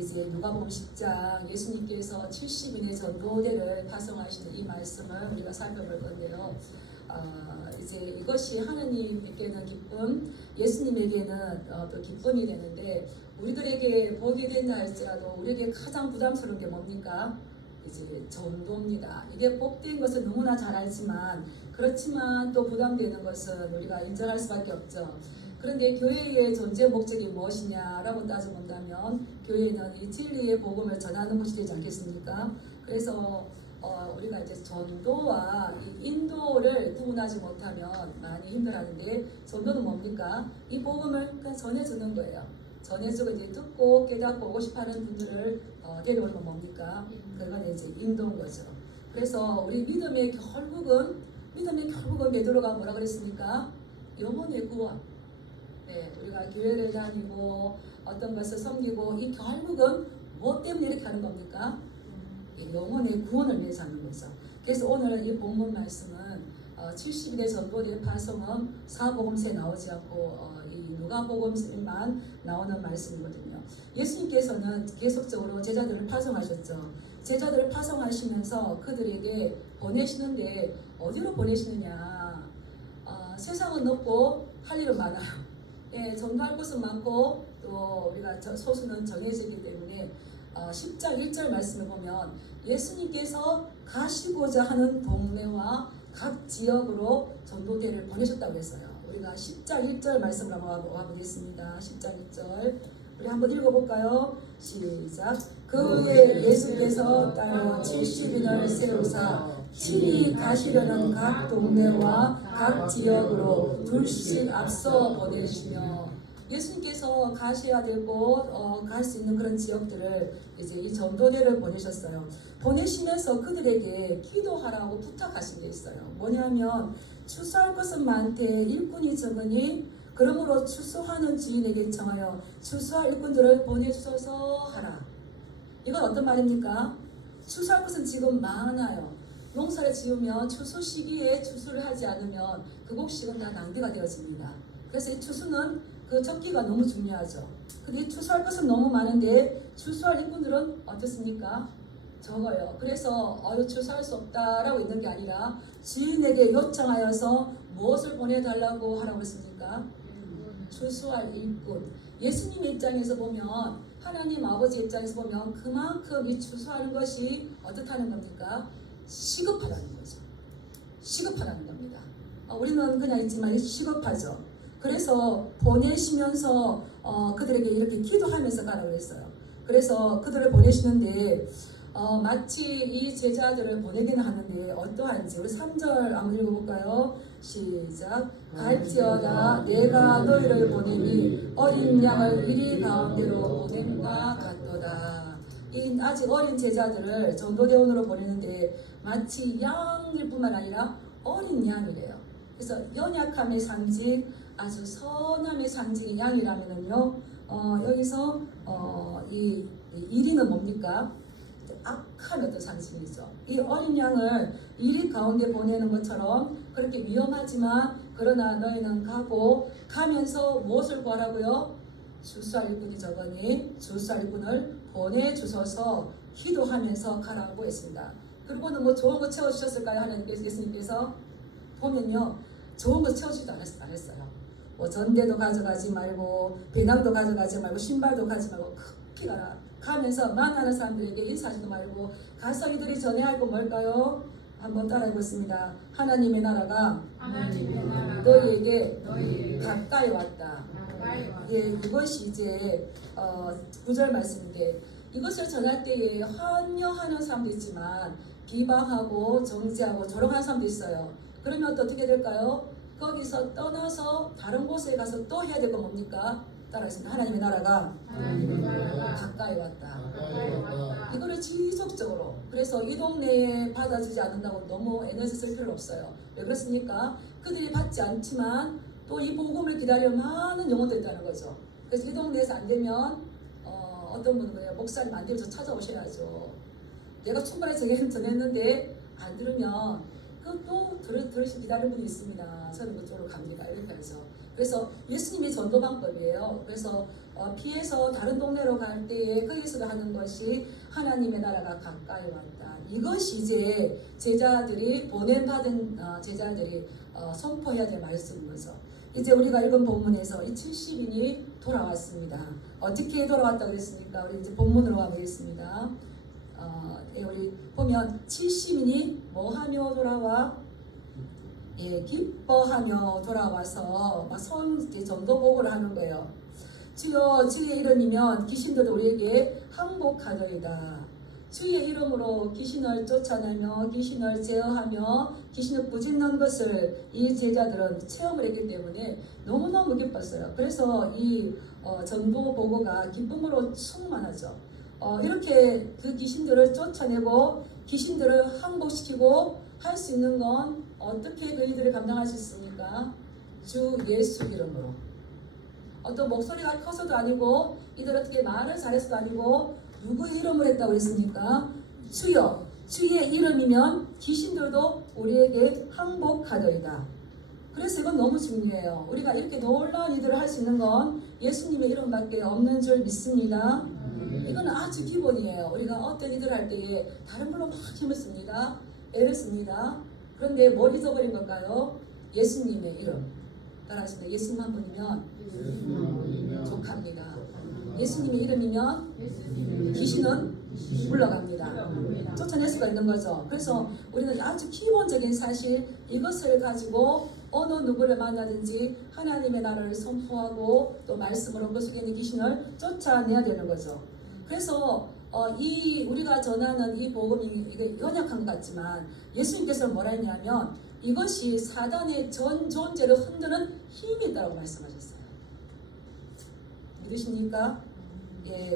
이제 누가복음 10장 예수님께서 70인의 전도대를 파송하시는 이 말씀을 우리가 살펴볼 건데요. 이제 이것이 하느님께는 기쁨, 예수님에게는 또 기쁨이 되는데 우리들에게 복이 된다 할지라도 우리에게 가장 부담스러운 게 뭡니까? 이제 전도입니다. 이게 복된 것은 너무나 잘 알지만 그렇지만 또 부담되는 것은 우리가 인정할 수밖에 없죠. 그런데 교회의 존재 목적이 무엇이냐라고 따져본다면 교회는 이 진리의 복음을 전하는 곳이 되지 않겠습니까? 그래서 우리가 이제 전도와 이 인도를 구분하지 못하면 많이 힘들어하는데 전도는 뭡니까? 이 복음을 그냥 전해주는 거예요. 전해주고 이제 듣고 깨닫고 오고 싶어하는 분들을 데려오는 건 뭡니까? 그건 이제 인도인 거죠. 그래서 우리 믿음의 결국은 베드로가 뭐라 그랬습니까? 영혼의 구원. 네, 우리가 교회를 다니고 어떤 것을 섬기고 이 결국은 무엇 때문에 이렇게 하는 겁니까? 영혼의 구원을 위해서 하는 거죠. 그래서 오늘 이 본문 말씀은 70일의 전도대 파송은 사복음서에 나오지 않고 이 누가복음서에만 나오는 말씀이거든요. 예수님께서는 계속적으로 제자들을 파송하셨죠. 제자들을 파송하시면서 그들에게 보내시는데 어디로 보내시느냐? 세상은 높고 할 일은 많아요. 예, 전도할 곳은 많고 또 우리가 소수는 정해지기 때문에 10장 1절 말씀을 보면 예수님께서 가시고자 하는 동네와 각 지역으로 전도대를 보내셨다고 했어요. 우리가 10장 1절 말씀을 한번 와보겠습니다. 10장 1절 우리 한번 읽어볼까요? 시작. 그 후에 예수께서 따로 70인을 세우사 친히 가시려는 각 동네와 각 지역으로 둘씩 앞서 보내시며 예수님께서 가셔야 되고 갈 수 있는 그런 지역들을 이제 이 전도대를 보내셨어요. 보내시면서 그들에게 기도하라고 부탁하신 게 있어요. 뭐냐면 추수할 것은 많되 일꾼이 적으니 그러므로 추수하는 주인에게 청하여 추수할 일꾼들을 보내주소서 하라. 이건 어떤 말입니까? 추수할 것은 지금 많아요. 농사를 지으면 추수 시기에 추수를 하지 않으면 그 곡식은 다 낭비가 되어집니다. 그래서 이 추수는 그 적기가 너무 중요하죠. 근데 추수할 것은 너무 많은데 추수할 인분들은 어떻습니까? 적어요. 그래서 추수할 수 없다라고 있는 게 아니라 주인에게 요청하여서 무엇을 보내달라고 하라고 했습니까? 추수할 일꾼. 예수님의 입장에서 보면 하나님 아버지 입장에서 보면 그만큼 이 추수하는 것이 어떻다는 겁니까? 시급하다는 거죠. 시급하다는 겁니다. 우리는 그냥 있지만 시급하죠. 그래서 보내시면서 그들에게 이렇게 기도하면서 가라고 했어요. 그래서 그들을 보내시는데 마치 이 제자들을 보내기는 하는데 어떠한지 우리 3절 한번 읽어볼까요? 시작. 갈지어다 내가 너희를 보내니 어린 양을 이리 가운데로 보냄과 같도다. 이 아직 어린 제자들을 전도대원으로 보내는데 마치 양일 뿐만 아니라 어린 양이래요. 그래서 연약함의 상징, 아주 선함의 상징이 양이라면은요, 여기서 이 이리는 뭡니까? 악한 어떤 상징이죠. 이 어린 양을 이리 가운데 보내는 것처럼 그렇게 위험하지만 그러나 너희는 가면서 무엇을 구하라고요? 추수할 일꾼이 적으니 추수할 일꾼을 보내주셔서 기도하면서 가라고 했습니다. 그리고는 뭐 좋은 거 채워주셨을까요? 하나님께서 예수님께서 보면요, 좋은 거 채워주지도 않았어요. 뭐 전대도 가져가지 말고 배낭도 가져가지 말고 신발도 가지 말고 급히 가면서 만나는 사람들에게 인사하지도 말고 가서 이들이 전해야 할 건 뭘까요? 한번 따라해보겠습니다. 하나님의 나라가 너희에게 가까이 왔다. 예, 이것이 이제 9절 말씀인데 이것을 전할 때에 환영하는 사람도 있지만 비방하고 정죄하고 조롱하는 사람도 있어요. 그러면 또 어떻게 될까요? 거기서 떠나서 다른 곳에 가서 또 해야 될 건 뭡니까? 따라하겠습니다. 하나님의 나라가 가까이 왔다. 이거를 지속적으로. 그래서 이 동네에 받아주지 않는다고 너무 에너지 쓸 필요 없어요. 왜 그렇습니까? 그들이 받지 않지만 또 이 복음을 기다려 많은 영혼들이 있다는 거죠. 그래서 이 동네에서 안 되면 어떤 분은 그래요. 목사님 안 되면 저 찾아오셔야죠. 내가 충분히 전했는데 안 들으면 또 들으시 기다리는 분이 있습니다. 저는 그쪽으로 갑니다. 이렇게 하죠. 그래서 예수님의 전도 방법이에요. 그래서 피해서 다른 동네로 갈 때에 거기서도 하는 것이 하나님의 나라가 가까이 왔다. 이것이 이제 제자들이 보냄받은 제자들이 선포해야 될 말씀인 거죠. 이제 우리가 읽은 본문에서 이 70인이 돌아왔습니다. 어떻게 돌아왔다고 그랬습니까? 우리 이제 본문으로 가보겠습니다. 우리 보면 70인이 뭐하며 돌아와? 기뻐하며 돌아와서 막 전도 보고를 하는 거예요. 주여 주의 이름이면 귀신들도 우리에게 항복하더이다. 주의 이름으로 귀신을 쫓아내며 귀신을 제어하며 귀신을 부짓는 것을 이 제자들은 체험을 했기 때문에 너무너무 기뻤어요. 그래서 이 전도 보고가 기쁨으로 충만하죠. 이렇게 그 귀신들을 쫓아내고 귀신들을 항복시키고 할 수 있는 건 어떻게 그 일들을 감당할 수 있습니까? 주 예수 이름으로. 어떤 목소리가 커서도 아니고 이들 어떻게 말을 잘해서도 아니고 누구의 이름을 했다고 했습니까? 주여 주의 이름이면 귀신들도 우리에게 항복하더이다. 그래서 이건 너무 중요해요. 우리가 이렇게 놀라운 일들을 할 수 있는 건 예수님의 이름밖에 없는 줄 믿습니다. 이건 아주 기본이에요. 우리가 어떤 일을 할 때에 다른 걸로 막 힘을 씁니다. 애를 씁니다. 그런데 뭘 잊어버린 걸까요? 예수님의 이름. 따라하시면 예수님 한 분이면 족합니다. 예수님의 이름이면 귀신은 물러갑니다. 쫓아낼 수가 있는 거죠. 그래서 우리는 아주 기본적인 사실 이것을 가지고 어느 누구를 만나든지 하나님의 나라를 선포하고 또 말씀으로 그 속에 있는 귀신을 쫓아내야 되는 거죠. 그래서 이 우리가 전하는 이 복음이 이게 연약한 것 같지만 예수님께서는 뭐라 했냐면 이것이 사단의 전 존재를 흔드는 힘이 있다고 말씀하셨어요. 믿으십니까?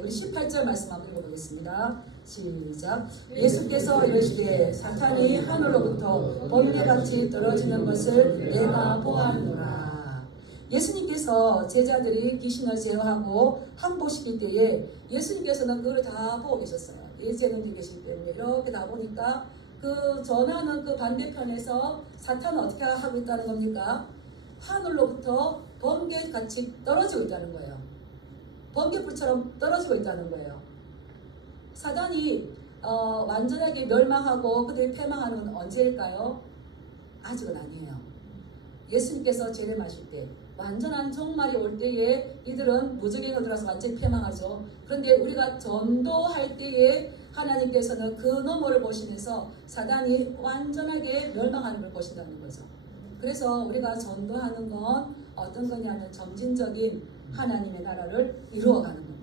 우리 18절 말씀 한번 읽어보겠습니다. 시작. 예수께서 이르시되 사탄이 하늘로부터 번개같이 떨어지는 것을 내가 보았노라. 예수님께서 제자들이 귀신을 제어하고 항복시킬 때에 예수님께서는 그걸 다 보고 계셨어요. 예제능력이 계시기 때문에 이렇게 다 보니까 그 전하는 그 반대편에서 사탄은 어떻게 하고 있다는 겁니까? 하늘로부터 번개같이 떨어지고 있다는 거예요. 번개불처럼 떨어지고 있다는 거예요. 사단이 완전하게 멸망하고 그들이 패망하는 건 언제일까요? 아직은 아니에요. 예수님께서 재림하실 때 완전한 종말이 올 때에 이들은 무적행을 들어서 완전히 패망하죠. 그런데 우리가 전도할 때에 하나님께서는 그 너머를 보시면서 사단이 완전하게 멸망하는 걸 보신다는 거죠. 그래서 우리가 전도하는 건 어떤 거냐면 점진적인 하나님의 나라를 이루어가는 겁니다.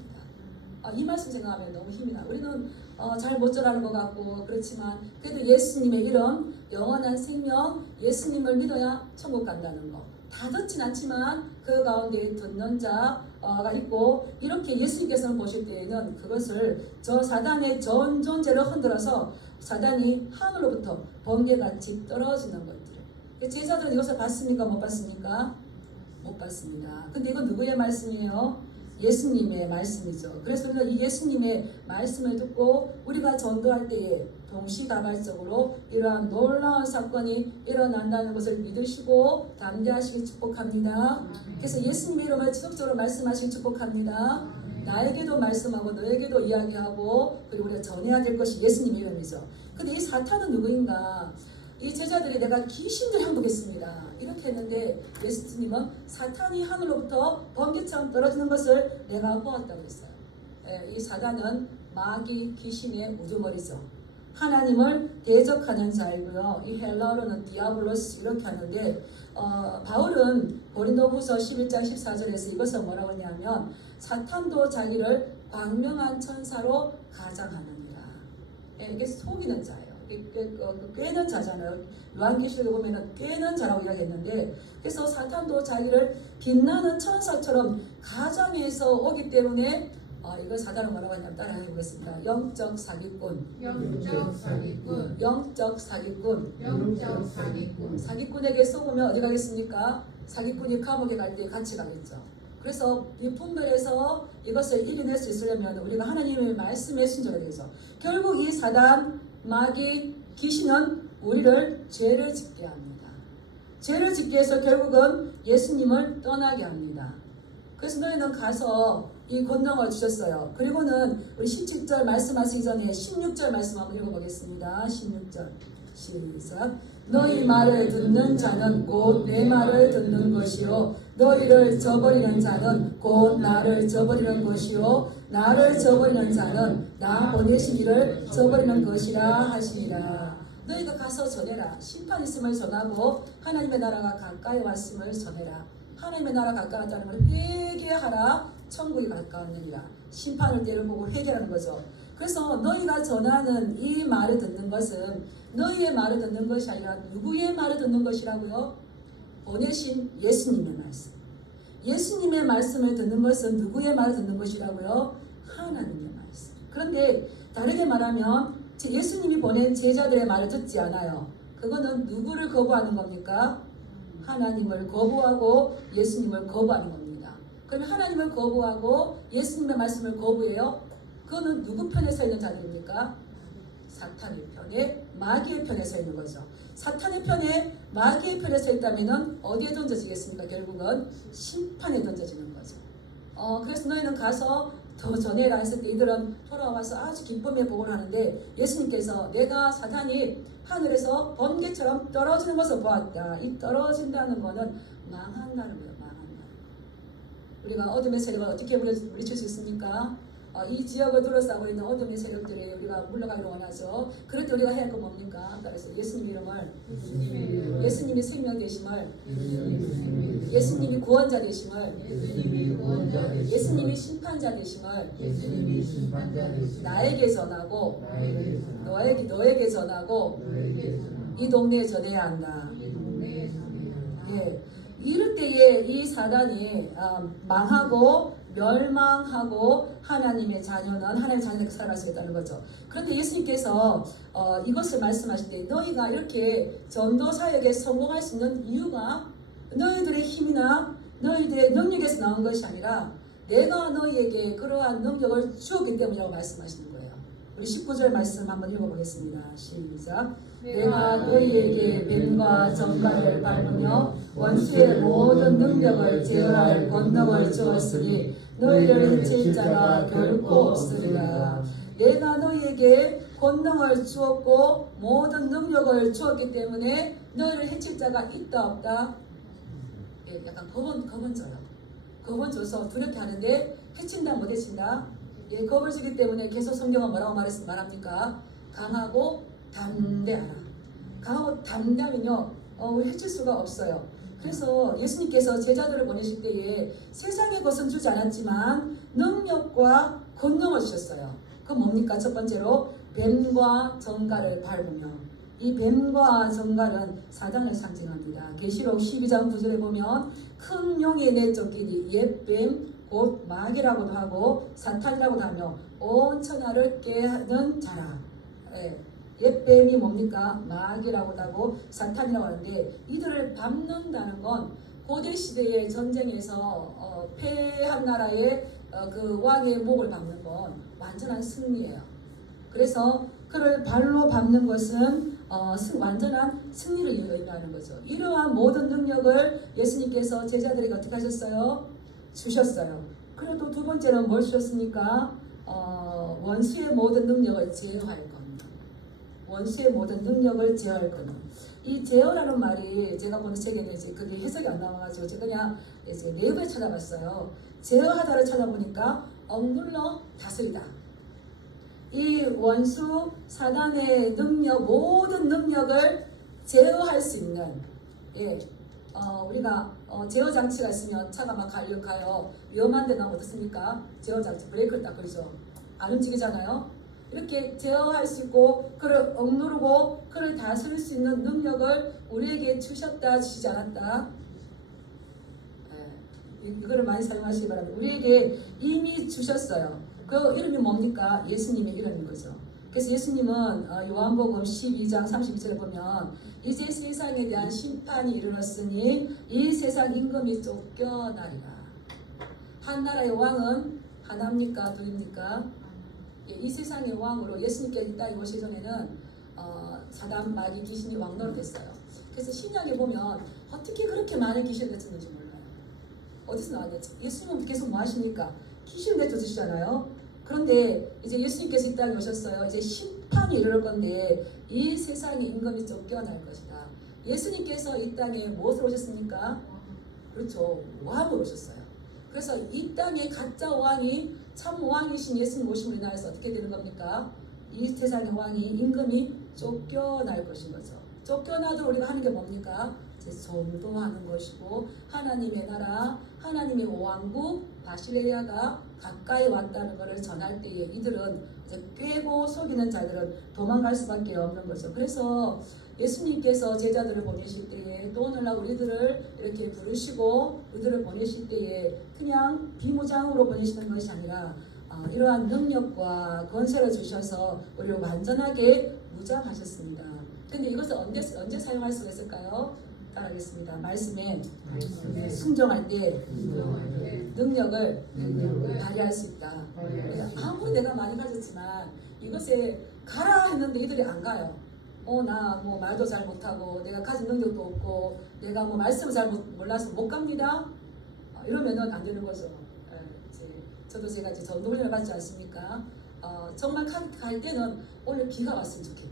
이 말씀 생각하면 너무 힘이 나. 우리는 잘 못 전하는 것 같고 그렇지만 그래도 예수님의 이름, 영원한 생명, 예수님을 믿어야 천국 간다는 거. 다 듣진 않지만 그 가운데 듣는 자가 있고 이렇게 예수님께서는 보실 때에는 그것을 저 사단의 전 존재를 흔들어서 사단이 하늘로부터 번개같이 떨어지는 것들을 제자들은 이것을 봤습니까? 못 봤습니까? 못 봤습니다. 근데 이건 누구의 말씀이에요? 예수님의 말씀이죠. 그래서 우리가 이 예수님의 말씀을 듣고 우리가 전도할 때에 동시다발적으로 이러한 놀라운 사건이 일어난다는 것을 믿으시고 담대하시길 축복합니다. 그래서 예수님의 이름을 지속적으로 말씀하시길 축복합니다. 나에게도 말씀하고 너에게도 이야기하고 그리고 우리가 전해야 될 것이 예수님의 이름이죠. 근데 이 사탄은 누구인가? 이 제자들이 내가 귀신들 항복했습니다. 이렇게 했는데 예수님은 사탄이 하늘로부터 번개처럼 떨어지는 것을 내가 보았다고 했어요. 이 사단은 마귀 귀신의 우두머리죠. 하나님을 대적하는 자이고요. 이 헬라어로는 디아블로스 이렇게 하는데 바울은 고린도후서 11장 14절에서 이것을 뭐라고 하냐면 사탄도 자기를 광명한 천사로 가장하느니라. 이게 속이는 자예요. 꿰는 자잖아요. 요한계시록에 보면은 꿰는 자라고 이야기했는데 그래서 사탄도 자기를 빛나는 천사처럼 가장해서 오기 때문에 이거 사단은 뭐라고 하냐면 따라 해보겠습니다. 영적 사기꾼. 사기꾼에게 속으면 어디 가겠습니까? 사기꾼이 감옥에 갈 때 같이 가겠죠. 그래서 이 분별에서 이것을 이겨낼 수 있으려면 우리가 하나님의 말씀에 순종해야 되죠. 결국 이 사단, 마귀, 귀신은 우리를 죄를 짓게 합니다. 죄를 짓게 해서 결국은 예수님을 떠나게 합니다. 그래서 너희는 가서 이 권능을 주셨어요. 그리고는 우리 17절 말씀하시기 전에 16절 말씀 한번 읽어보겠습니다. 16절 시작. 너희 말을 듣는 자는 곧 내 말을 듣는 것이요 너희를 저버리는 자는 곧 나를 저버리는 것이요 나를 저버리는 자는 나 보내신 이를 저버리는 것이라 하시니라. 너희가 가서 전해라. 심판 있음을 전하고 하나님의 나라가 가까이 왔음을 전해라. 하나님의 나라 가까이 왔다는 걸 회개하라. 천국이 가까웠느니라. 심판을 때를 보고 회개하는 거죠. 그래서 너희가 전하는 이 말을 듣는 것은 너희의 말을 듣는 것이 아니라 누구의 말을 듣는 것이라고요? 보내신 예수님의 말씀. 예수님의 말씀을 듣는 것은 누구의 말을 듣는 것이라고요? 하나님의 말씀. 그런데 다르게 말하면 예수님이 보낸 제자들의 말을 듣지 않아요. 그거는 누구를 거부하는 겁니까? 하나님을 거부하고 예수님을 거부하는 겁니다. 그럼 하나님을 거부하고 예수님의 말씀을 거부해요? 그거는 누구 편에 서 있는 자들입니까? 사탄의 편에, 마귀의 편에 서 있는 거죠. 사탄의 편에, 마귀의 편에 서 있다면 어디에 던져지겠습니까? 결국은 심판에 던져지는 거죠. 그래서 너희는 가서 더 전해라 했을 때 이들은 돌아와서 아주 기쁨의 복을 하는데 예수님께서 내가 사탄이 하늘에서 번개처럼 떨어지는 것을 보았다. 이 떨어진다는 것은 망한다는 거예요. 망한다. 우리가 어둠의 세력을 어떻게 물리칠 수 있습니까? 이 지역을 둘러싸고 있는 어둠의 세력들이 우리가 물러가기를 원하죠. 그럴 때 우리가 해야 할 건 뭡니까? 따라서 예수님 이름을, 예수님이 생명 되심을, 예수님이 구원자 되심을, 예수님이 심판자 되심을 나에게 전하고 너에게 전하고 이 동네에 전해야 한다. 예. 이럴 때에 이 사단이 망하고 멸망하고 하나님의 자녀들이 살아갈 수 있다는 거죠. 그런데 예수님께서 이것을 말씀하실 때 너희가 이렇게 전도 사역에 성공할 수 있는 이유가 너희들의 힘이나 너희들의 능력에서 나온 것이 아니라 내가 너희에게 그러한 능력을 주었기 때문이라고 말씀하시는 거예요. 우리 19절 말씀 한번 읽어보겠습니다. 시작. 내가 너희에게 뱀과 정갈을 밟으며 원수의 모든 능력을 제어할 권능을 주었으니 너희를 해칠 자가 결코 없으리라. 내가 너희에게 권능을 주었고 모든 능력을 주었기 때문에 너희를 해칠 자가 있다 없다? 예, 약간 겁은 줘요. 겁은 줘서 두렵게 하는데 해친다 못 해친다? 예, 겁을 주기 때문에 계속 성경은 뭐라고 말합니까? 강하고 담대하라. 강하고 담대하면요 우리 해칠 수가 없어요. 그래서 예수님께서 제자들을 보내실 때에 세상의 것은 주지 않았지만 능력과 권능을 주셨어요. 그 뭡니까? 첫 번째로 뱀과 정갈을 밟으며, 이 뱀과 정갈은 사단을 상징합니다. 계시록 12장 9절에 보면 큰 용에 내쫓기니 옛뱀 곧 마귀라고도 하고 사탄이라고도 하며 온 천하를 깨는 자라. 옛뱀이 뭡니까? 마귀라고도 하고 사탄이라고 하는데 이들을 밟는다는 건 고대 시대의 전쟁에서 패한 나라의 그 왕의 목을 밟는 건 완전한 승리예요. 그래서 그를 발로 밟는 것은 완전한 승리를 의미하는 거죠. 이러한 모든 능력을 예수님께서 제자들에게 어떻게 하셨어요? 주셨어요. 그리고 두 번째는 뭘 주셨습니까? 원수의 모든 능력을 제어할 겁니다. 원수의 모든 능력을 제어할 거는 이 제어라는 말이 제가 보는 책에는 이제 그게 해석이 안 나와가지고 제가 그냥 이제 네이버에 찾아봤어요. 제어하다를 찾아보니까 억눌러 다스리다. 이 원수 사단의 능력 모든 능력을 제어할 수 있는 우리가 제어 장치가 있으면 차가 막 가요. 위험한 데 나면 어떻습니까? 제어 장치 브레이크를 딱 걸죠. 안 움직이잖아요. 이렇게 제어할 수 있고 그를 억누르고 그를 다스릴 수 있는 능력을 우리에게 주시지 않았다. 이거를 많이 사용하시기 바랍니다. 우리에게 이미 주셨어요. 그 이름이 뭡니까? 예수님의 이름인 거죠. 그래서 예수님은 요한복음 12장 32절에 보면 이제 세상에 대한 심판이 이르렀으니 이 세상 임금이 쫓겨나리라. 한 나라의 왕은 하나입니까? 둘입니까? 이 세상의 왕으로 예수님께 이 땅에 오시기 전에는 사단, 마귀, 귀신이 왕노로 됐어요. 그래서 신약에 보면 어떻게 그렇게 많은 귀신을 냈는지 몰라요. 어디서 나왔는지. 예수님은 계속 뭐 하십니까? 귀신 내쫓으시잖아요. 그런데 이제 예수님께서 이 땅에 오셨어요. 이제 심판이 이르를 건데 이 세상의 임금이 쫓겨날 것이다. 예수님께서 이 땅에 무엇으로 오셨습니까? 그렇죠. 왕으로 오셨어요. 그래서 이 땅에 가짜 왕이 참 왕이신 예수님 오심으로 인하여서 어떻게 되는 겁니까? 이 세상의 왕이 임금이 쫓겨날 것인 거죠. 쫓겨나도 우리가 하는 게 뭡니까? 이제 전도하는 것이고 하나님의 나라, 하나님의 왕국 바실레아가 가까이 왔다는 것을 전할 때에 이들은 이제 꿰고 속이는 자들은 도망갈 수밖에 없는 거죠. 그래서 예수님께서 제자들을 보내실 때에 또 오늘날 우리들을 이렇게 부르시고 우리들을 보내실 때에 그냥 비무장으로 보내시는 것이 아니라 이러한 능력과 권세를 주셔서 우리를 완전하게 무장하셨습니다. 근데 이것을 언제 사용할 수가 있을까요? 따라하겠습니다. 말씀에 순종할 때 능력을 발휘할 수 있다. 아무리 내가 많이 가졌지만 이것에 가라 했는데 이들이 안 가요. 나 뭐 말도 잘 못하고 내가 가진 능력도 없고 내가 뭐 말씀을 잘 몰라서 못 갑니다. 이러면은 안 되는 거죠. 저도 제가 이제 전도훈련을 받지 않습니까? 정말 갈 때는 오늘 비가 왔으면 좋겠다.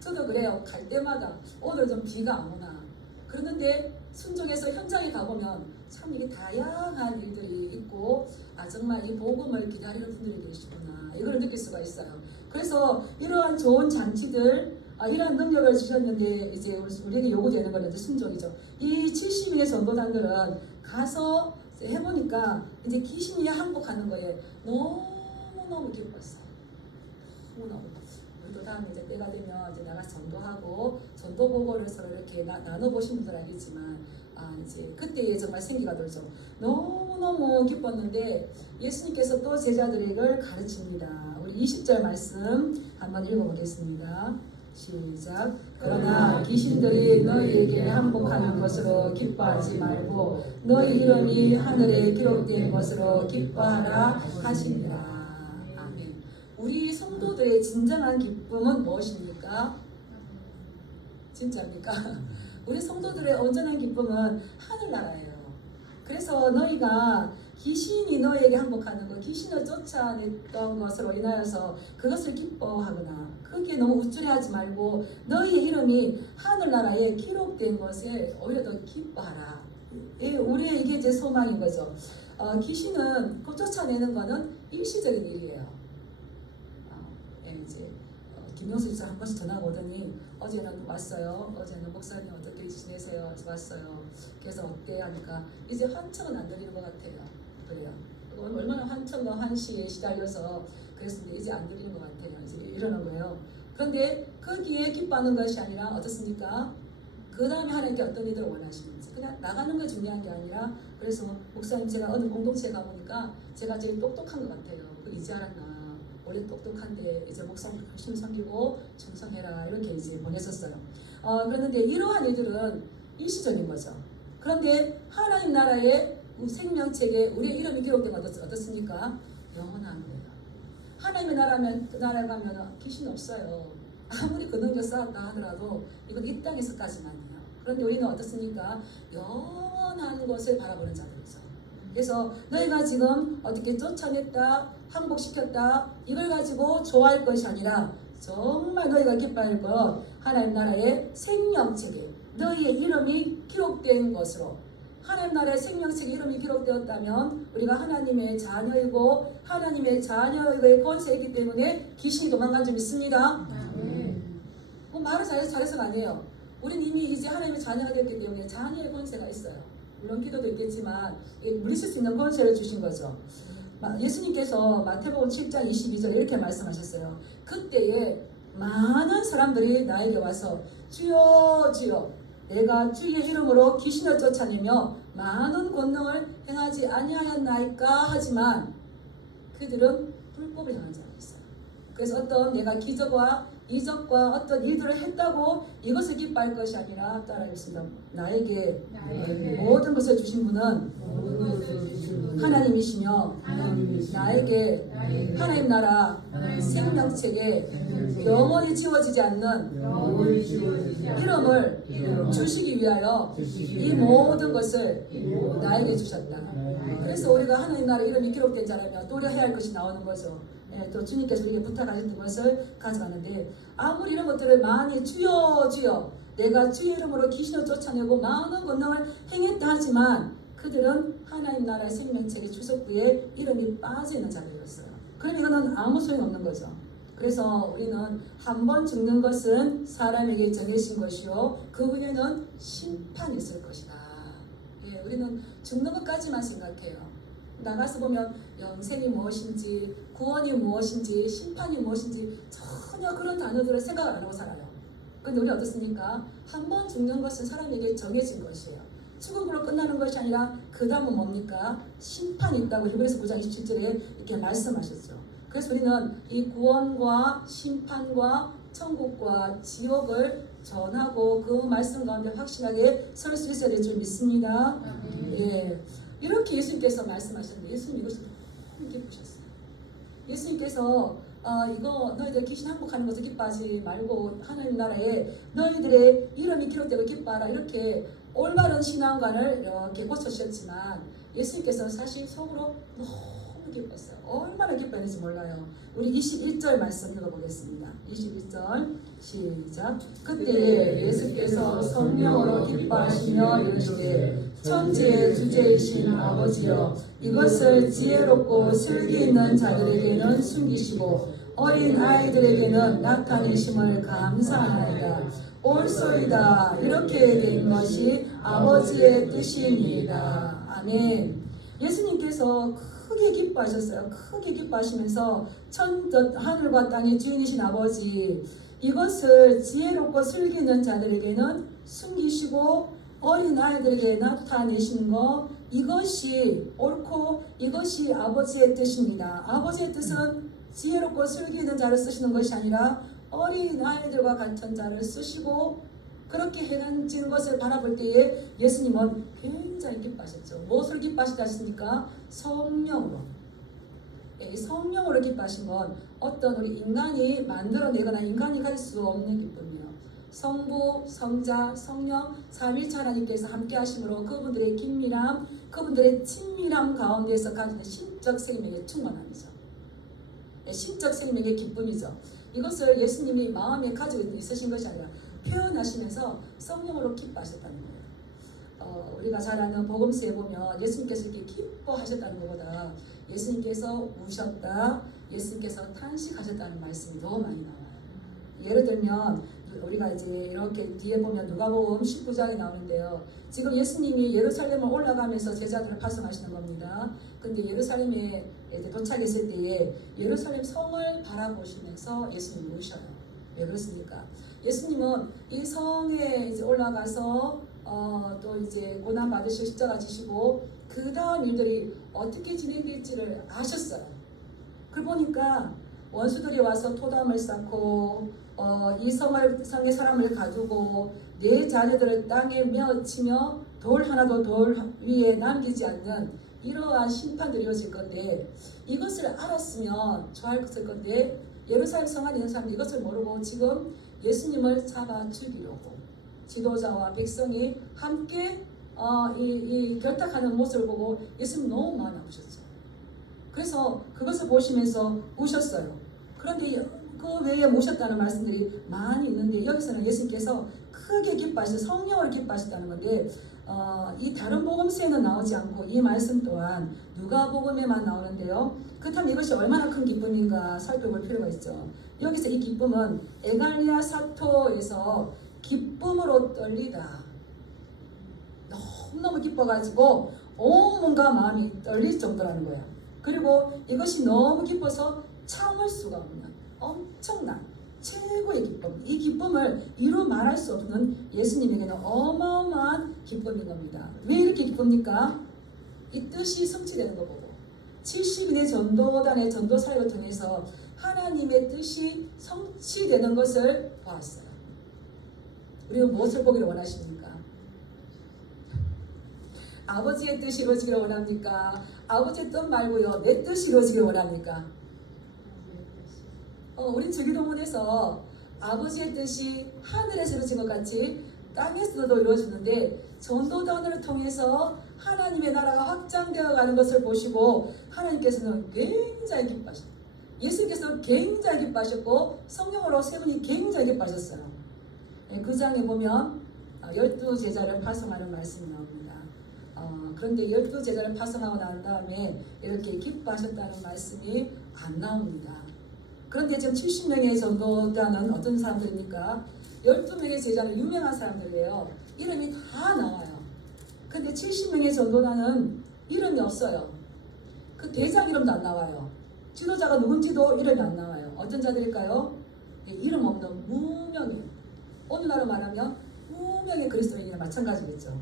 저도 그래요. 갈 때마다 오늘 좀 비가 안 오나. 그러는데 순종해서 현장에 가보면 참 이게 다양한 일들이 있고 정말 이 복음을 기다리는 분들이 계시구나. 이걸 느낄 수가 있어요. 그래서 이러한 좋은 장치들, 이러한 능력을 주셨는데 이제 우리에게 요구되는 건 이제 순종이죠. 이 70인의 전도단들은 가서 해보니까 이제 귀신이 항복하는 거에 너무너무 기뻤어요. 너무너무. 또 다음에 이제 때가 되면 이제 나가서 전도하고 전도 보고를 서로 이렇게 나눠보신 분들 알겠지만 이제 그때에 정말 생기가 돌죠. 너무너무 기뻤는데 예수님께서 또 제자들에게 가르칩니다. 우리 20절 말씀 한번 읽어보겠습니다. 시작. 그러나 귀신들이 너희에게 항복하는 것으로 기뻐하지 말고 너희 이름이 하늘에 기록된 것으로 기뻐하라 하시니라. 우리 성도들의 진정한 기쁨은 무엇입니까? 진짜입니까? 우리 성도들의 온전한 기쁨은 하늘나라예요. 그래서 너희가 귀신이 너희에게 항복하는 것, 귀신을 쫓아냈던 것으로 인하여서 그것을 기뻐하거나 그게 너무 우쭐해하지 말고 너희의 이름이 하늘나라에 기록된 것에 오히려 더 기뻐하라. 우리의 이게 이제 소망인 거죠. 귀신은 쫓아내는 것은 일시적인 일이에요. 이제 김용수 집사 한 번씩 전화가 오더니 어제는 왔어요. 어제는 목사님 어떻게 지내세요? 그래서 왔어요. 그래서 어때? 하니까 이제 환청은 안 들리는 것 같아요. 그래요. 얼마나 환청과 환시에 시달려서 그랬는데 이제 안 들리는 것 같아요. 이제 이러는 거예요. 그런데 거기에 기뻐하는 것이 아니라 어떻습니까? 그 다음에 하나님께 어떤 일들을 원하시는지 그냥 나가는 게 중요한 게 아니라 그래서 목사님 제가 어느 공동체에 가보니까 제가 제일 똑똑한 것 같아요. 그 이제 알았나? 원래 똑똑한데 이제 목사님 열심히 섬기고 충성해라 이렇게 이제 보냈었어요. 그런데 이러한 일들은 일시적인 거죠. 그런데 하나님 나라의 생명책에 우리의 이름이 기록된 건 어떻습니까? 영원한 거예요. 하나님의 나라에 가면 귀신 없어요. 아무리 그 능력 쌓았다 하더라도 이건 이 땅에서까지만이에요. 그런데 우리는 어떻습니까? 영원한 것을 바라보는 자들이죠. 그래서 너희가 지금 어떻게 쫓아냈다, 항복시켰다 이걸 가지고 좋아할 것이 아니라 정말 너희가 기뻐할 것 하나님 나라의 생명책에 너희의 이름이 기록된 것으로 하나님 나라의 생명책에 이름이 기록되었다면 우리가 하나님의 자녀이고 하나님의 자녀의 권세이기 때문에 귀신이 도망간 줄 믿습니다. 뭐 말을 잘해서는 아니에요. 우린 이미 이제 하나님의 자녀가 되었기 때문에 자녀의 권세가 있어요. 물론 기도도 있겠지만 물리칠 수 있는 권세를 주신 거죠. 예수님께서 마태복음 7장 22절 이렇게 말씀하셨어요. 그때에 많은 사람들이 나에게 와서 주여 주여 내가 주의 이름으로 귀신을 쫓아내며 많은 권능을 행하지 아니하였나이까 하지만 그들은 불법을 행한 자가 있어요. 그래서 어떤 내가 기적과 이적과 어떤 일들을 했다고 이것을 기뻐할 것이 아니라 따라하겠습니다. 나에게 모든 것을 주신 분은 하나님이시며 나에게 하나님 나라 생명책에 영원히 지워지지 않는 이름을 주시기 위하여 이 모든 것을 나에게 주셨다. 그래서 우리가 하나님 나라 이름이 기록된 자라면 또 우리가 해야 할 것이 나오는 거죠. 또 주님께서 우리에게 부탁하셨던 것을 가져가는데 아무리 이런 것들을 많이 주여 주여 내가 주의 이름으로 귀신을 쫓아내고 많은 권능을 행했다 하지만 그들은 하나님 나라의 생명책의 주석부에 이름이 빠져있는 자들이었어요. 그럼 이거는 아무 소용없는 거죠. 그래서 우리는 한 번 죽는 것은 사람에게 정해진 것이요 그 후에는 심판이 있을 것이다. 예, 우리는 죽는 것까지만 생각해요. 나가서 보면 영생이 무엇인지 구원이 무엇인지 심판이 무엇인지 전혀 그런 단어들을 생각 안 하고 살아요. 그런데 우리 어떻습니까? 한 번 죽는 것은 사람에게 정해진 것이에요. 죽음으로 끝나는 것이 아니라 그 다음은 뭡니까? 심판이 있다고 히브리서 9장 27절에 이렇게 말씀하셨죠. 그래서 우리는 이 구원과 심판과 천국과 지옥을 전하고 그 말씀 가운데 확실하게 설 수 있어야 될 줄 믿습니다. 예. 이렇게 예수님께서 말씀하셨는데 예수님 이것을 너무 기쁘셨어요. 예수님께서 이거 너희들 귀신 항복하는 것을 기뻐하지 말고 하나님 나라에 너희들의 이름이 기록되고 기뻐하라 이렇게 올바른 신앙관을 이렇게 고쳐주셨지만 예수님께서 사실 속으로 너무 기뻤어요. 얼마나 기뻐했는지 몰라요. 우리 21절 말씀 읽어보겠습니다. 21절 시작. 그때 예수께서 성령으로 기뻐하시며 이르시되 천지의 주제이신 아버지여 이것을 지혜롭고 슬기 있는 자들에게는 숨기시고 어린 아이들에게는 나타내심을 감사하나이다. 옳소이다. 이렇게 된 것이 아버지의 뜻이니이다. 아멘. 예수님께서 크게 기뻐하셨어요. 크게 기뻐하시면서 하늘과 땅의 주인이신 아버지 이것을 지혜롭고 슬기 있는 자들에게는 숨기시고 어린 아이들에게 나타내시는 것 이것이 옳고 이것이 아버지의 뜻입니다. 아버지의 뜻은 지혜롭고 슬기 있는 자를 쓰시는 것이 아니라 어린 아이들과 같은 자를 쓰시고 그렇게 행하는 것을 바라볼 때에 예수님은 굉장히 기뻐하셨죠. 무엇을 기뻐하시다 하십니까? 성령으로. 이 성령으로 기뻐하신 건 어떤 우리 인간이 만들어내거나 인간이 가질 수 없는 기쁨이에요. 성부, 성자, 성령, 삼위일체 하나님께서 함께 하심으로 그분들의 긴밀함, 그분들의 친밀함 가운데서 가지는 신적 생명의 충만함이죠. 신적 생명의 기쁨이죠. 이것을 예수님이 마음에 가지고 있으신 것이 아니라 표현하시면서 성령으로 기뻐하셨다는 거예요. 우리가 잘 아는 복음서에 보면 예수님께서 이렇게 기뻐하셨다는 것보다 예수님께서 우셨다, 예수님께서 탄식하셨다는 말씀이 너무 많이 나와요. 예를 들면 우리가 이제 이렇게 뒤에 보면 누가복음 19장에 나오는데요. 지금 예수님이 예루살렘을 올라가면서 제자들을 파송하시는 겁니다. 근데 예루살렘에 이제 도착했을 때에 예루살렘 성을 바라보시면서 예수님이 우셔요. 왜 그렇습니까? 예수님은 이 성에 이제 올라가서 또 이제 고난 받으시고 십자가 지시고 그 다음 일들이 어떻게 진행될지를 아셨어요. 그걸 보니까 원수들이 와서 토담을 쌓고 이 성의 사람을 가두고 내 자녀들을 땅에 메어치며 돌 하나도 돌 위에 남기지 않는 이러한 심판들이 이어질 건데 이것을 알았으면 좋았을 건데 예루살렘 성 안에 있는 사람들이 이것을 모르고 지금 예수님을 잡아 죽이려고 지도자와 백성이 함께 이 결탁하는 모습을 보고 예수님 너무 마음이 아프셨죠. 그래서 그것을 보시면서 우셨어요. 그런데 그 외에 모셨다는 말씀들이 많이 있는데 여기서는 예수님께서 크게 기뻐하셔서 성령을 기뻐하셨다는 건데 이 다른 복음서에는 나오지 않고 이 말씀 또한 누가복음에만 나오는데요. 그렇다면 이것이 얼마나 큰 기쁨인가 살펴볼 필요가 있죠. 여기서 이 기쁨은 에갈리아 사토에서 기쁨으로 떨리다. 너무너무 기뻐가지고 온몸과 마음이 떨릴 정도라는 거예요. 그리고 이것이 너무 기뻐서 참을 수가 없는 엄청난 최고의 기쁨. 이 기쁨을 이루 말할 수 없는 예수님에게는 어마어마한 기쁨인 겁니다. 왜 이렇게 기쁩니까? 이 뜻이 성취되는 거 보고 70인의 전도단의 전도 사역을 통해서 하나님의 뜻이 성취되는 것을 보았어요. 우리는 무엇을 보기를 원하십니까? 아버지의 뜻이 이루어지기를 원합니까? 아버지의 뜻 말고요, 내 뜻이 이루어지기를 원합니까? 우린 주기도문에서 아버지의 뜻이 하늘에서 이루어진 것 같이 땅에서도 이루어지는데, 전도단을 통해서 하나님의 나라가 확장되어 가는 것을 보시고 하나님께서는 굉장히 기뻐하셨어요. 예수님께서는 굉장히 기뻐하셨고 성령으로 세 분이 굉장히 기뻐하셨어요. 그 장에 보면 12제자를 파송하는 말씀이 나옵니다. 그런데 12제자를 파송하고 난 다음에 이렇게 기뻐하셨다는 말씀이 안 나옵니다. 그런데 지금 70명의 전도단은 어떤 사람들입니까? 12명의 제자는 유명한 사람들이에요. 이름이 다 나와요. 근데 70명의 전도단은 이름이 없어요. 그 대장 이름도 안 나와요. 지도자가 누군지도 이름이 안 나와요. 어떤 자들일까요? 이름 없는 무명이에요. 오늘날로 말하면 무명의 그리스도인이나 마찬가지겠죠.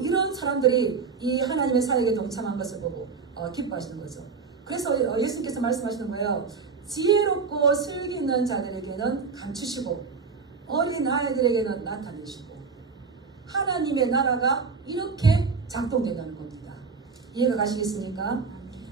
이런 사람들이 이 하나님의 사역에 동참한 것을 보고 기뻐하시는 거죠. 그래서 예수님께서 말씀하시는 거예요. 지혜롭고 슬기 있는 자들에게는 감추시고 어린 아이들에게는 나타내시고, 하나님의 나라가 이렇게 작동된다는 겁니다. 이해가 가시겠습니까?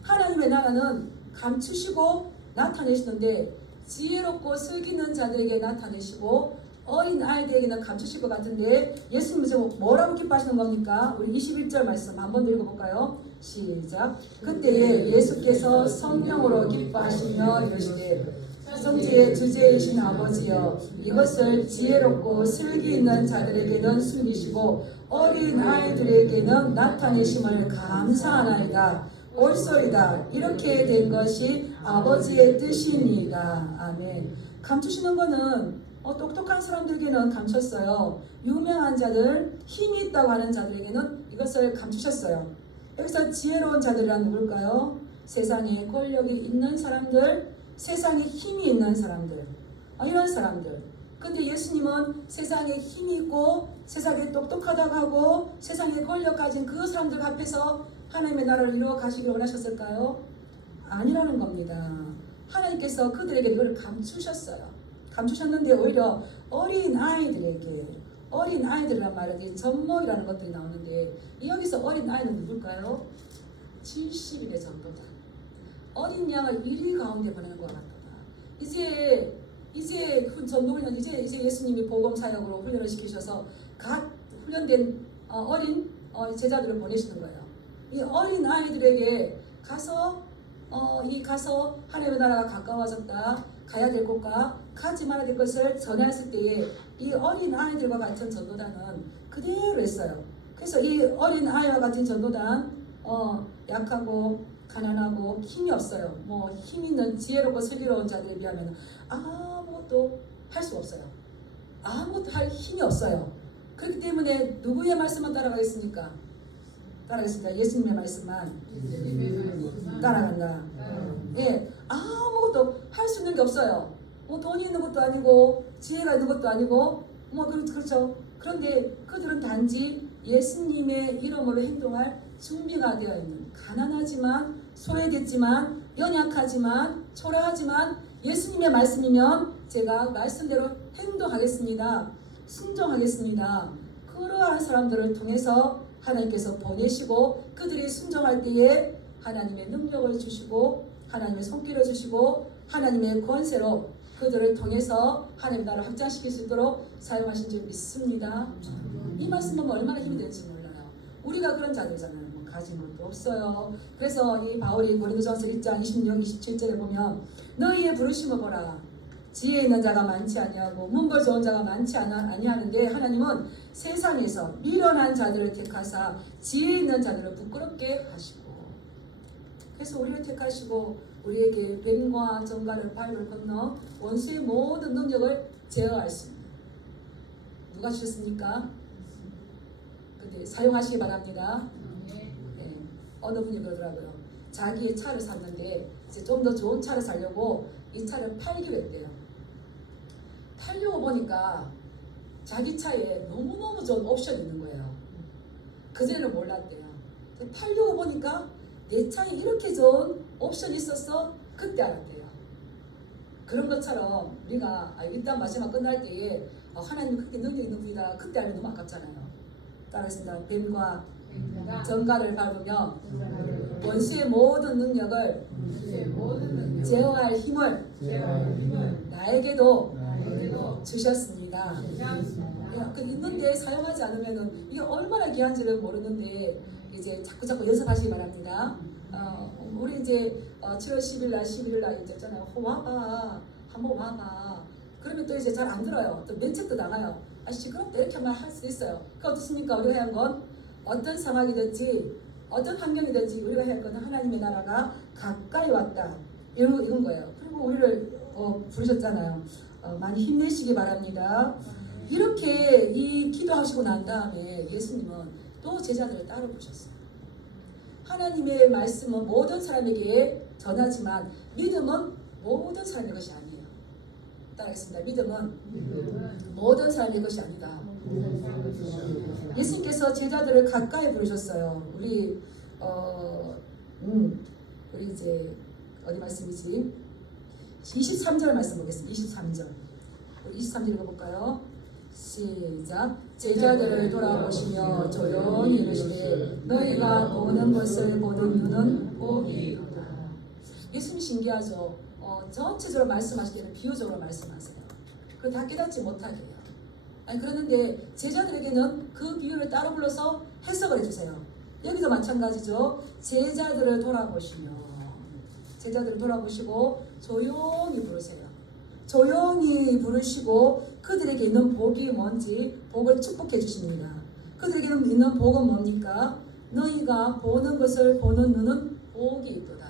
하나님의 나라는 감추시고 나타내시는데, 지혜롭고 슬기 있는 자들에게 나타내시고 어린 아이들에게는 감추실 것 같은데, 예수님은 지금 뭐라고 기뻐하시는 겁니까? 우리 21절 말씀 한번 읽어볼까요? 시작. 그때에 예수께서 성령으로 기뻐하시며 이르시되, 성지의 주제이신 아버지여, 이것을 지혜롭고 슬기 있는 자들에게는 숨기시고 어린 아이들에게는 나타내심을 감사하나이다. 옳소이다. 이렇게 된 것이 아버지의 뜻입니다. 아멘. 감추시는 거는 똑똑한 사람들에게는 감췄어요. 유명한 자들, 힘이 있다고 하는 자들에게는 이것을 감추셨어요. 여기서 지혜로운 자들이란 누굴까요? 세상에 권력이 있는 사람들, 세상에 힘이 있는 사람들, 이런 사람들. 근데 예수님은 세상에 힘이 있고 세상에 똑똑하다고 하고 세상에 권력 가진 그 사람들 앞에서 하나님의 나라를 이루어 가시기를 원하셨을까요? 아니라는 겁니다. 하나님께서 그들에게 이걸 감추셨어요. 감추셨는데 오히려 어린 아이들이란 말은 젖먹이라는 것들이 나오는데, 여기서 어린 아이는 누굴까요? 70인의 전도자. 어린 양을 이리 가운데 보내는 것 같다. 이제 전도훈련, 이제 예수님이 복음 사역으로 훈련을 시키셔서 각 훈련된 어린 제자들을 보내시는 거예요. 이 어린 아이들에게 가서 하나님의 나라가 가까워졌다, 가야 될 곳과 가지 말아야 될 것을 전했을 때에 이 어린 아이들과 같은 전도단은 그대로 했어요. 그래서 이 어린 아이와 같은 전도단, 약하고 가난하고 힘이 없어요. 힘 있는 지혜롭고 슬기로운 자들에 비하면 아무것도 할 수 없어요. 아무것도 할 힘이 없어요. 그렇기 때문에 누구의 말씀만 따라가겠습니까? 예수님의 말씀만 따라간다. 예, 아무것도 할 수 있는 게 없어요. 돈이 있는 것도 아니고 지혜가 있는 것도 아니고 그렇죠. 그런데 그들은 단지 예수님의 이름으로 행동할 준비가 되어 있는, 가난하지만 소외됐지만 연약하지만 초라하지만 예수님의 말씀이면 제가 말씀대로 행동하겠습니다, 순종하겠습니다. 그러한 사람들을 통해서 하나님께서 보내시고, 그들이 순종할 때에 하나님의 능력을 주시고 하나님의 손길을 주시고 하나님의 권세로 그들을 통해서 하나님의 나라를 확장시킬 수 있도록 사용하신 줄 믿습니다. 이 말씀 보면 얼마나 힘이 될지 몰라요. 우리가 그런 자들잖아요. 가진 것도 없어요. 그래서 이 바울이 고린도전서 1장 26, 27절에 보면, 너희의 부르심을 보라. 지혜 있는 자가 많지 아니하고 문벌 좋은 자가 많지 아니하는데 하나님은 세상에서 미련한 자들을 택하사 지혜 있는 자들을 부끄럽게 하시고, 그래서 우리를 택하시고 우리에게 뱀과 정갈을 밟을 건너 원수의 모든 능력을 제어할 수 있는, 누가 주셨습니까? 근데 사용하시기 바랍니다. 어느 분이 그러더라고요. 자기의 차를 샀는데 이제 좀 더 좋은 차를 사려고 이 차를 팔기로 했대요. 팔려고 보니까 자기 차에 너무너무 좋은 옵션이 있는 거예요. 그전에는 몰랐대요. 팔려고 보니까 내 차에 이렇게 좋은 옵션이 있었어? 그때 알았대요. 그런 것처럼 우리가 일단 마지막 끝날 때에 하나님 그렇게 능력 있는 분이다 그때 알면 너무 아깝잖아요. 따라했습니다. 뱀과 정갈을 밟으며 원수의 모든 능력을 제어할 힘을 나에게도 주셨습니다. 있는데 사용하지 않으면 이게 얼마나 귀한지를 모르는데 이제 자꾸 연습하시기 바랍니다. 우리 이제 7월 10일 날 11일 날 있잖아요. 와봐 한번 와봐. 그러면 또 이제 잘 안 들어요. 또 면책도 나가요. 시끄럽다 이렇게 말 할 수 있어요. 그 어떻습니까? 우리가 해야 한 건 어떤 상황이든지 어떤 환경이든지 우리가 해야 할 건 하나님의 나라가 가까이 왔다 이런 거예요. 그리고 우리를 부르셨잖아요. 많이 힘내시기 바랍니다. 이렇게 이 기도하시고 난 다음에 예수님은 또 제자들을 따로 부르셨어요. 하나님의 말씀은 모든 사람에게 전하지만 믿음은 모든 사람의 것이 아니에요. 따라하겠습니다. 믿음은 모든 사람의 것이 아니다. 예수님께서 제자들을 가까이 부르셨어요. 우리 이제 어디 말씀이지? 23절 말씀 보겠습니다. 23절. 우리 23절 읽어볼까요? 시작. 제자들을 돌아보시며 조용히 이르시되 너희가 보는 것을 보는 눈은 복이 있도다. 예수님 신기하죠. 전체적으로 말씀하실 때는 비유적으로 말씀하세요. 그걸 다 깨닫지 못하게 해요. 그러는데 제자들에게는 그 비유를 따로 불러서 해석을 해주세요. 여기도 마찬가지죠. 제자들을 돌아보시고 조용히 부르세요. 조용히 부르시고 그들에게 있는 복이 뭔지 복을 축복해 주십니다. 그들에게 있는 복은 뭡니까? 너희가 보는 것을 보는 눈은 복이 있도다.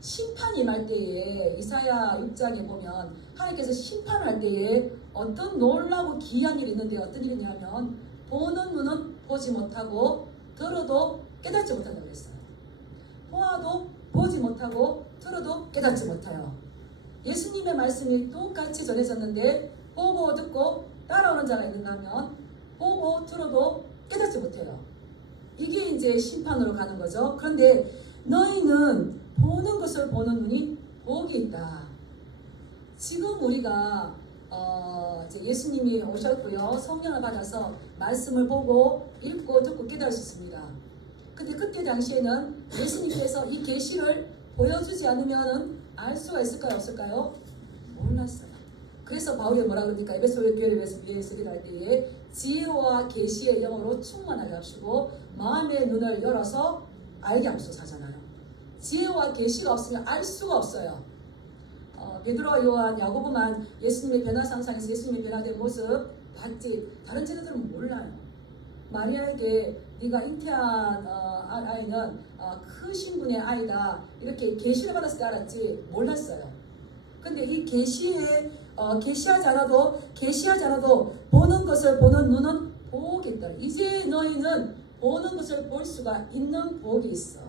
심판이 임할 때에 이사야 6장에 보면 하나님께서 심판을 할 때에 어떤 놀라고 기이한 일이 있는데 어떤 일이냐면 보는 눈은 보지 못하고 들어도 깨닫지 못한다고 그랬어요. 보아도 보지 못하고 들어도 깨닫지 못해요. 예수님의 말씀이 똑같이 전해졌는데 보고 듣고 따라오는 자가 있는가 하면 보고 들어도 깨닫지 못해요. 이게 이제 심판으로 가는 거죠. 그런데 너희는 보는 것을 보는 눈이 복이 있다. 지금 우리가 이제 예수님이 오셨고요. 성령을 받아서 말씀을 보고 읽고 듣고 깨달을 수 있습니다. 근데 그때 당시에는 예수님께서 이 계시를 보여주지 않으면 알 수가 있을까요? 없을까요? 몰랐어요. 그래서 바울이 뭐라 그럽니까? 에베소 교회를 위해서 기도할 때에 지혜와 계시의 영으로 충만하게 하시고 마음의 눈을 열어서 알게 하소서 하잖아요. 지혜와 계시가 없으면 알 수가 없어요. 베드로와 요한, 야고보만 예수님의 변화 상상에서 예수님의 변화된 모습 봤지 다른 제자들은 몰라요. 마리아에게 네가 잉태한 아이는 크신 분의 아이다 이렇게 계시를 받았을 때 알았지 몰랐어요. 근데 이 계시하지 않아도 보는 것을 보는 눈은 복이 있다. 이제 너희는 보는 것을 볼 수가 있는 복이 있어.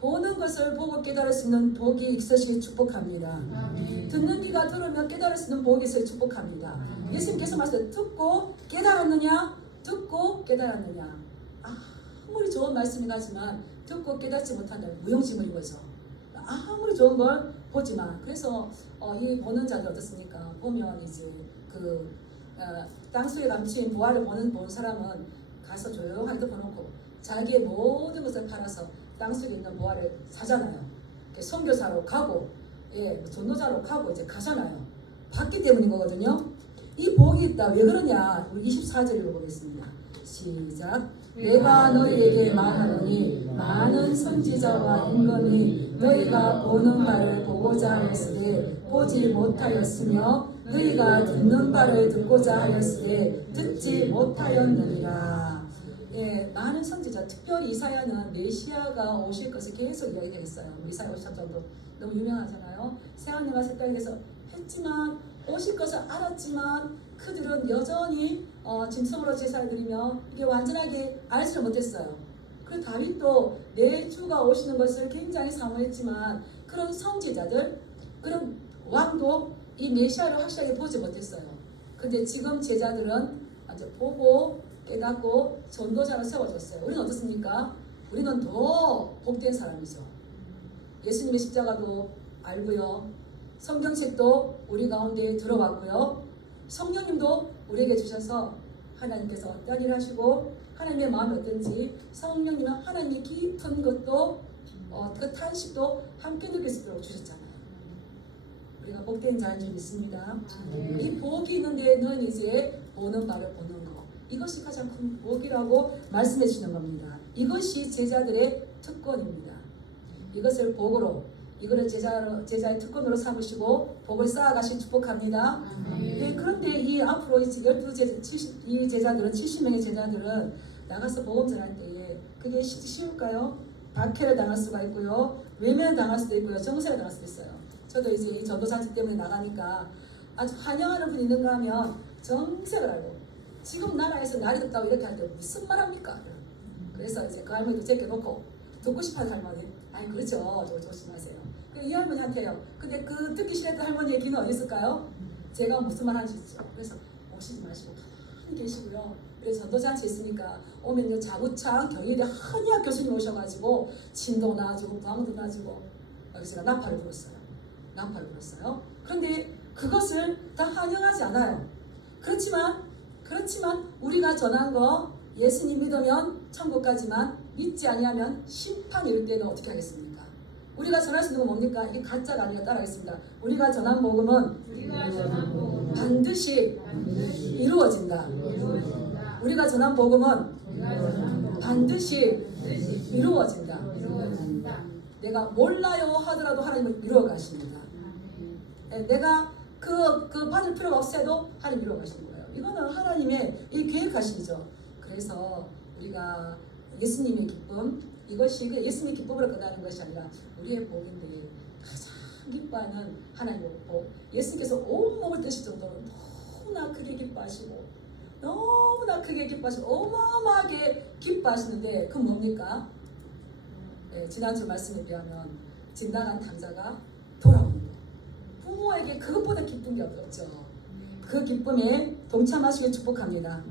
보는 것을 보고 깨달을 수 있는 복이 있으시길 축복합니다. 아멘. 듣는 귀가 들으면 깨달을 수 있는 복이 있으시길 축복합니다. 아멘. 예수님께서 말씀 듣고 깨달았느냐? 듣고 깨달았느냐? 아무리 좋은 말씀이 하지만 듣고 깨닫지 못한다면 무용지물인 거죠. 아무리 좋은 걸 보지만 그래서 이 보는 자들 어떻습니까? 보면 이제 땅속에 감추인 보화를 보는 사람은 가서 조용하게 보놓고 자기의 모든 것을 팔아서 땅속에 있는 보화를 사잖아요. 선교사로 가고, 전도자로 가고 이제 가잖아요. 받기 때문인 거거든요. 이 복이 있다. 왜 그러냐? 우리 24절 읽어보겠습니다. 시작. 내가 너희에게 말하노니 많은 선지자와 임금이 너희가 보는 바를 보고자 하였으되 보지 못하였으며 너희가 듣는 바를 듣고자 하였으되 듣지 못하였느니라. 많은 선지자, 특별히 이사야는 메시아가 오실 것을 계속 이야기했어요. 이사야 53장도 너무 유명하잖아요. 새하늘과 새 땅에 대해서 했지만 오실 것을 알았지만 그들은 여전히 짐승으로 제사를 드리며 이게 완전하게 알지를 못했어요. 그리고 다윗도 내 주가 오시는 것을 굉장히 사모했지만 그런 선지자들, 그런 왕도 이 메시아를 확실하게 보지 못했어요. 근데 지금 제자들은 이제 보고 깨닫고 전도자로 세워졌어요. 우리는 어떻습니까? 우리는 더 복된 사람이죠. 예수님의 십자가도 알고요. 성경책도 우리 가운데 들어왔고요. 성령님도 우리에게 주셔서 하나님께서 어떤 일을 하시고 하나님의 마음이 어떤지 성령님은 하나님의 깊은 것도 그 탄식도 함께 느낄 수 있도록 주셨잖아요. 우리가 복된 자인 줄 믿습니다. 이 복이 있는 데는 이제 보는 바를 보는 거, 이것이 가장 큰 복이라고 말씀해 주시는 겁니다. 이것이 제자들의 특권입니다. 이것을 복으로, 이거를 제자의 특권으로 삼으시고 복을 쌓아가시 축복합니다. 예, 그런데 이 앞으로 12 이 제자들은 70명의 제자들은 나가서 복음 전할 때에 그게 쉬울까요? 박해를 당할 수가 있고요, 외면을 당할 수도 있고요, 정세를 당할 수도 있어요. 저도 이제 이 전도잔치 때문에 나가니까 아주 환영하는 분이 있는가 하면 정색을 하고, 지금 나라에서 날이 덥다고 이렇게 할 때 무슨 말 합니까? 그래서 이제 그 할머니도 제껴놓고 듣고 싶어하는 할머니, 아니 그렇죠, 조심하세요. 이 할머니한테요. 근데 그 듣기 싫었던 할머니의 귀는 어디 있을까요? 제가 무슨 말 하는지 있죠. 그래서 오시지 마시고 가만히 계시고요. 그래서 전도잔치 있으니까 오면 자구창 경희대 한의학 교수님 오셔가지고 침도 놔주고 방도 놔주고, 여기서 제가 나팔을 불었어요. 그런데 그것을 다 환영하지 않아요. 그렇지만 우리가 전한 거 예수님 믿으면 천국 가지만 믿지 아니하면 심판이 이를 때는 어떻게 하겠습니까? 우리가 전할 수 있는 건 뭡니까? 이게 가짜가 아니라 따라하겠습니다. 우리가 전한 복음은 반드시 이루어진다. 우리가 전한 복음은 반드시 이루어진다. 내가 몰라요 하더라도 하나님은 이루어 가십니다. 내가 그 받을 필요가 없어도 하나님 이루어 가시는 거예요. 이거는 하나님의 이 계획하시죠. 그래서 우리가 예수님의 기쁨, 이것이 예수님의 기쁨으로 끝나는 것이 아니라 우리의 복인데 가장 기뻐하는 하나님의 복, 예수님께서 온몸을 뜨실 정도로 너무나 크게 기뻐하시고 어마어마하게 기뻐하시는데 그 뭡니까? 지난주 말씀에 비하면 집 나간 탕자가 돌아오는 거, 부모에게 그것보다 기쁜 게 없죠. 그 기쁨에 동참하시길 축복합니다.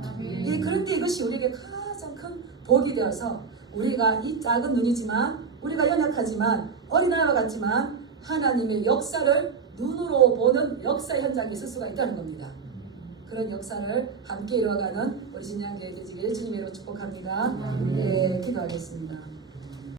그런데 이것이 우리에게 가장 큰 복이 되어서 우리가 이 작은 눈이지만, 우리가 연약하지만 어린아이와 같지만 하나님의 역사를 눈으로 보는 역사의 현장에 있을 수가 있다는 겁니다. 그런 역사를 함께 이루어가는 우리 진양교회 되시길 주님으로 축복합니다. 네, 기도하겠습니다.